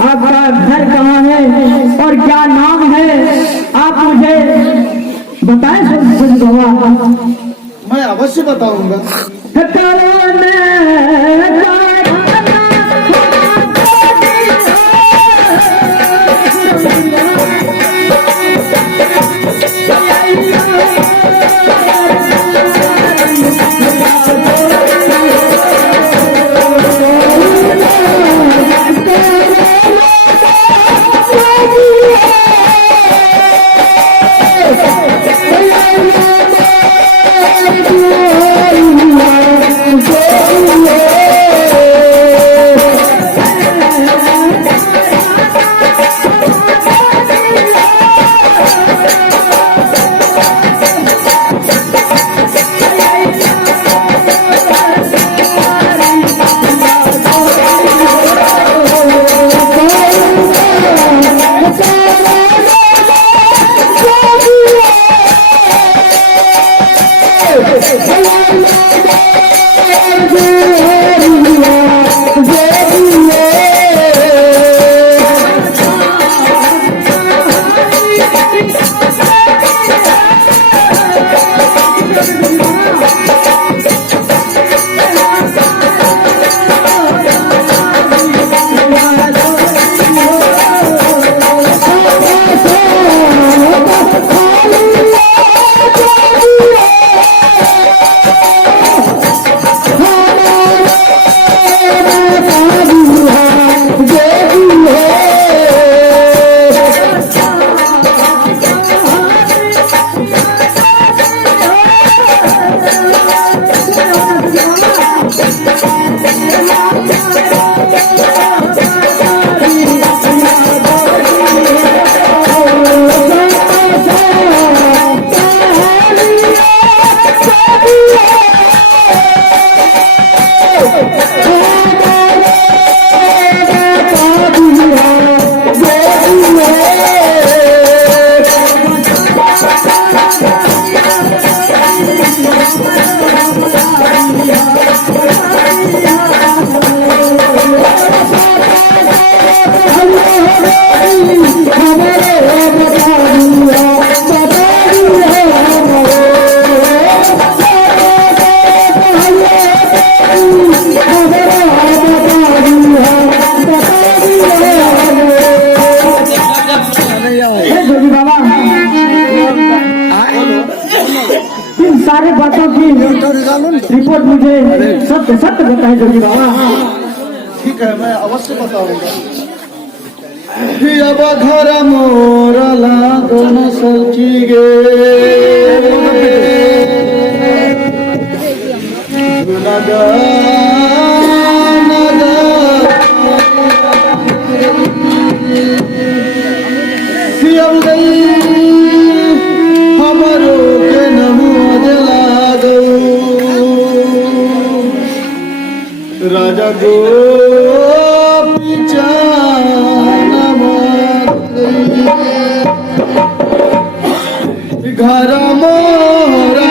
आपका घर कहाँ है और क्या नाम है, आप मुझे बताएं सच बाबा। मैं अवश्य बताऊंगा। सारे बातों की रिपोर्ट मुझे सत्य सत्य बताए जोगी बाबा। ठीक है, मैं अवश्य बताऊंगा। अब घर मोरा लागन सची गे राजा गो घर मोरा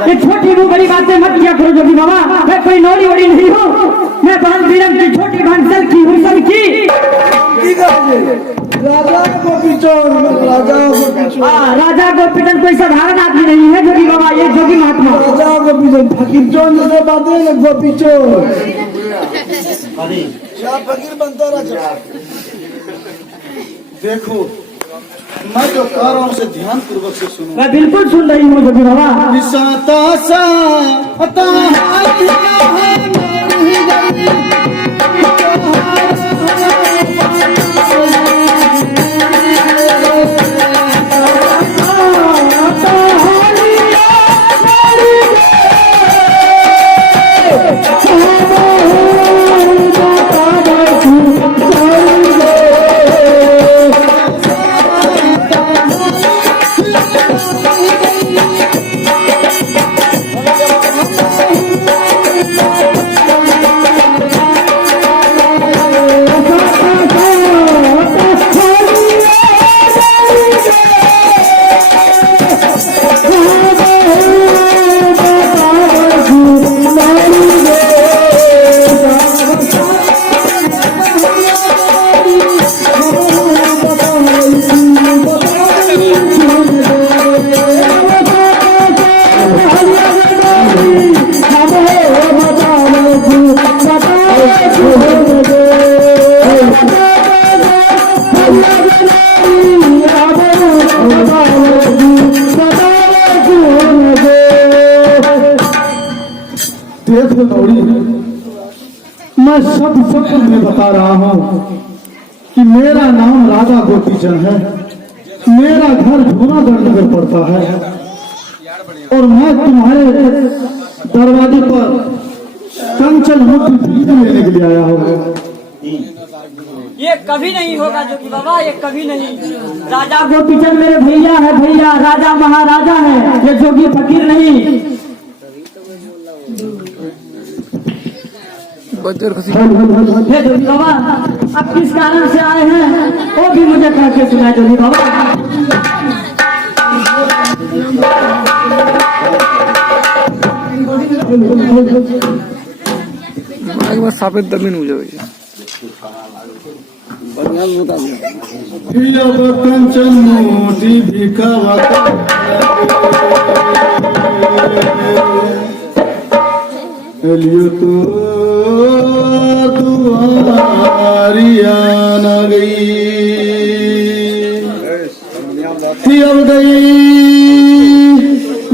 ये छोटी वो बड़ी बातें मत किया करो जोगी बाबा। मैं कोई नौली वोली नहीं हूँ, मैं बहन बीरम की छोटी बहन सल की हुसन की। राजा को पिटन कोई साधारण आदमी नहीं है जोगी बाबा, ये जोगी महात्मा। राजा को पिटन फकीर चोर जैसे बातें हैं गोपी चोर। फकीर बनता राजा। देखो मैं जो कह रहा हूँ उसे ध्यान पूर्वक से सुनो। मैं बिल्कुल सुन रही हूँ जोगी बाबा। देखो नौड़ी, मैं सब तुम्हें बता रहा हूँ कि मेरा नाम राजा गोपीचंद है। मेरा घर जूनागढ़ नगर पड़ता है और मैं तुम्हारे दरवाजे पर कंचन मुक्ति भीख लेने के लिए आया हूँ। ये कभी नहीं होगा जोगी बाबा, ये कभी नहीं। राजा गोपीचंद मेरे भैया है, भैया राजा महाराजा है, ये जोगी फकीर नहीं। हे जोगी बाबा, अब किस कारण से आए हैं वो भी मुझे कह के सुना जोगी बाबा। साबित जमीन हो जाए कंचन मोटी भिखावा लियो तो दुआरिया न गई कि अब गई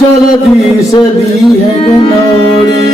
जल्दी से दी है गनौरी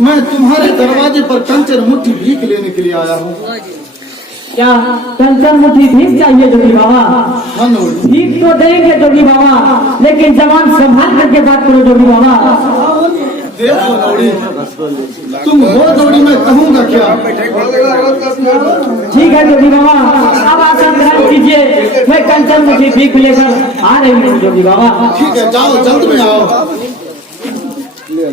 मैं तुम्हारे दरवाजे पर कंचन मुट्ठी भीख लेने के लिए आया हूँ। क्या कंचन मुट्ठी भीख चाहिए जोगी बाबा? हाँ नौड़ी। भीख तो देंगे जोगी बाबा, लेकिन जवान संभाल करके बात करो जोगी बाबा। देखो नौड़ी, तुम हो नौड़ी, मैं कहूँगा क्या? ठीक है जोगी बाबा, अब आसन ग्रहण कीजिए, मैं कंचन मुट्ठी भीख लेकर आ रही हूँ जोगी बाबा। ठीक है, जाओ जल्द में आओ। ले